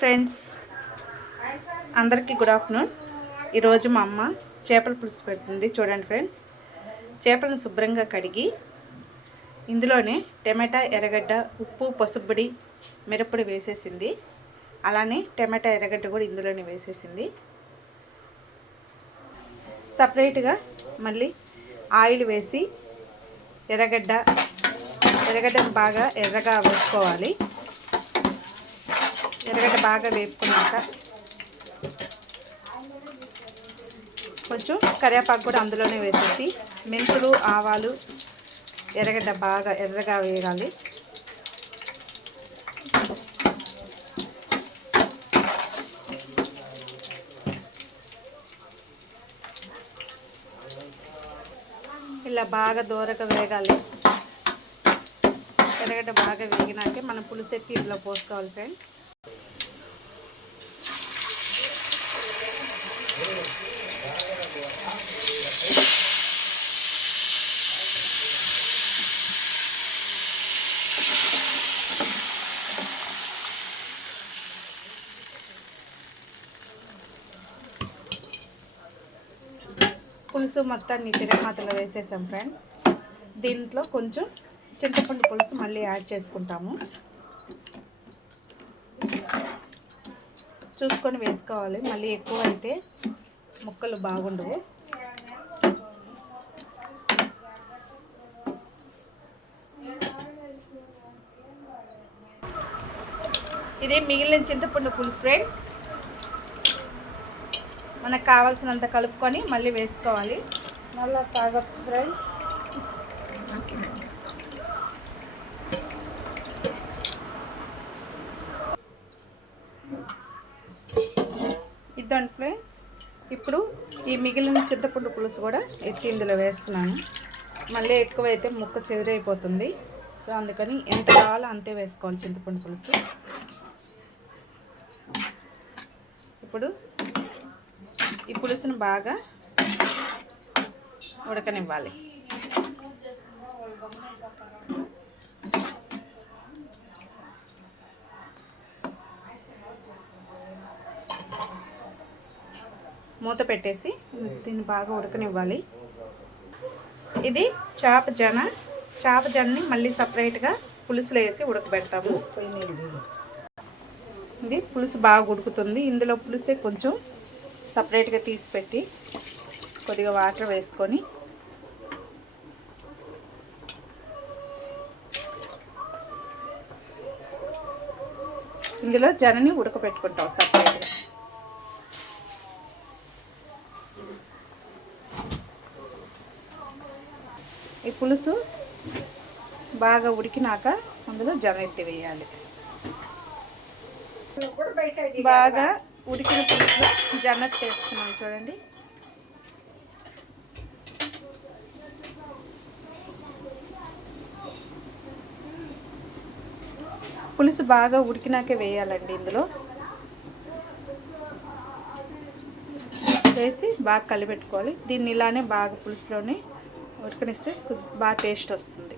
Friends అందరికీ good afternoon. ఈరోజు మా అమ్మ చేపల పులుసు పెడుతుంది. చూడండి ఫ్రెండ్స్, చేపలను శుభ్రంగా కడిగి ఇందులోనే టమాటా, ఎర్రగడ్డ, ఉప్పు, పసుపుడి, మిరప్పొడి వేసేసింది. అలానే టమాటా, ఎర్రగడ్డ కూడా ఇందులోనే వేసేసింది. సపరేట్గా మళ్ళీ ఆయిల్ వేసి ఎర్రగడ్డను బాగా ఎర్రగా వేసుకోవాలి. ఎర్రగడ్డ బాగా వేపుకున్నాక కొంచెం కరివేపాకు కూడా అందులోనే వేసేసి మెంతులు, ఆవాలు, ఎర్రగడ్డ బాగా ఎర్రగా వేయాలి. ఇలా బాగా దూరగా వేగాలి. ఎర్రగడ్డ బాగా వేగినాకే మనం పులుసు ఎత్తి ఇందులో పోసుకోవాలి ఫ్రెండ్స్. పులుసు మొత్తాన్ని తిరగమాతలో వేసేసాం ఫ్రెండ్స్. దీంట్లో కొంచెం చింతపండు పులుసు మళ్ళీ యాడ్ చేసుకుంటాము. చూసుకొని వేసుకోవాలి, మళ్ళీ ఎక్కువ అయితే ముక్కలు బాగుండవు. ఇది మిగిలిన చింతపండు పులుసు ఫ్రెండ్స్. మనకు కావాల్సినంత కలుపుకొని మళ్ళీ వేసుకోవాలి. మళ్ళీ తాగొచ్చు ఫ్రెండ్స్. ఇద్దండి ఫ్రెండ్స్. ఇప్పుడు ఈ మిగిలిన చింతపండు పులుసు కూడా ఎత్తి ఇందులో వేస్తున్నాను. మళ్ళీ ఎక్కువైతే ముక్క చెదిరైపోతుంది. సో అందుకని ఎంత కావాలో అంతే వేసుకోవాలి చింతపండు పులుసు. ఇప్పుడు ఈ పులుసును బాగా ఉడకనివ్వాలి. మూత పెట్టేసి దీన్ని బాగా ఉడకనివ్వాలి. ఇది చేప జన్ని మళ్ళీ సపరేట్గా పులుసులో వేసి ఉడకబెడతాము. ఇది పులుసు బాగా ఉడుకుతుంది. ఇందులో పులుసే కొంచెం సపరేట్గా తీసి పెట్టి కొద్దిగా వాటర్ వేసుకొని ఇందులో జనని ఉడకబెట్టుకుంటాం సపరేట్గా. ఈ పులుసు బాగా ఉడికినాక అందులో జన ఎత్తి వేయాలి. బాగా ఉడికిన పులుసులో జన్నత్ వేస్తున్నాం చూడండి. పులుసు బాగా ఉడికినాకే వేయాలండి. ఇందులో వేసి బాగా కలిపెట్టుకోవాలి. దీన్ని ఇలానే బాగా పులుసులోనే ఉడకనిస్తే బాగా టేస్ట్ వస్తుంది.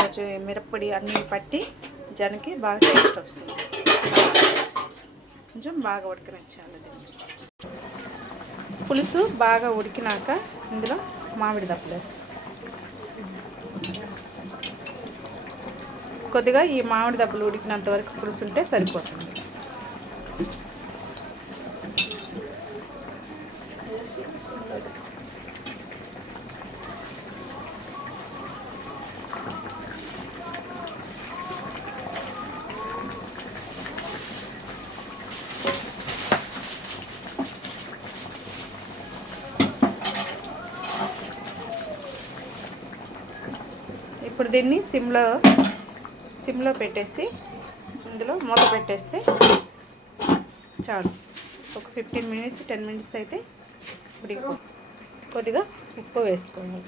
కొంచెం మిరప్పొడి అన్నీ పట్టి జనకి బాగా టేస్ట్ వస్తుంది. కొంచెం బాగా ఉడకనిచ్చాలి. పులుసు బాగా ఉడికినాక ఇందులో మామిడి దప్పలు వేస్తాం. కొద్దిగా ఈ మామిడి దప్పలు ఉడికినంత వరకు పులుసు ఉంటే సరిపోతుంది. ఇప్పుడు దీన్ని సిమ్లో పెట్టేసి ఇందులో మూత పెట్టేస్తే చాలు. ఒక 15 మినిట్స్ 10 మినిట్స్ అయితే ఉడికి. కొద్దిగా ఉప్పు వేసుకోవాలి.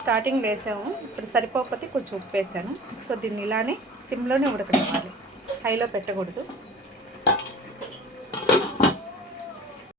స్టార్టింగ్ వేసాము, ఇప్పుడు సరిపోకపోతే కొంచెం ఉప్పు వేసాను. సో దీన్ని ఇలానే సిమ్లోనే ఉడకనివ్వాలి, హైలో పెట్టకూడదు.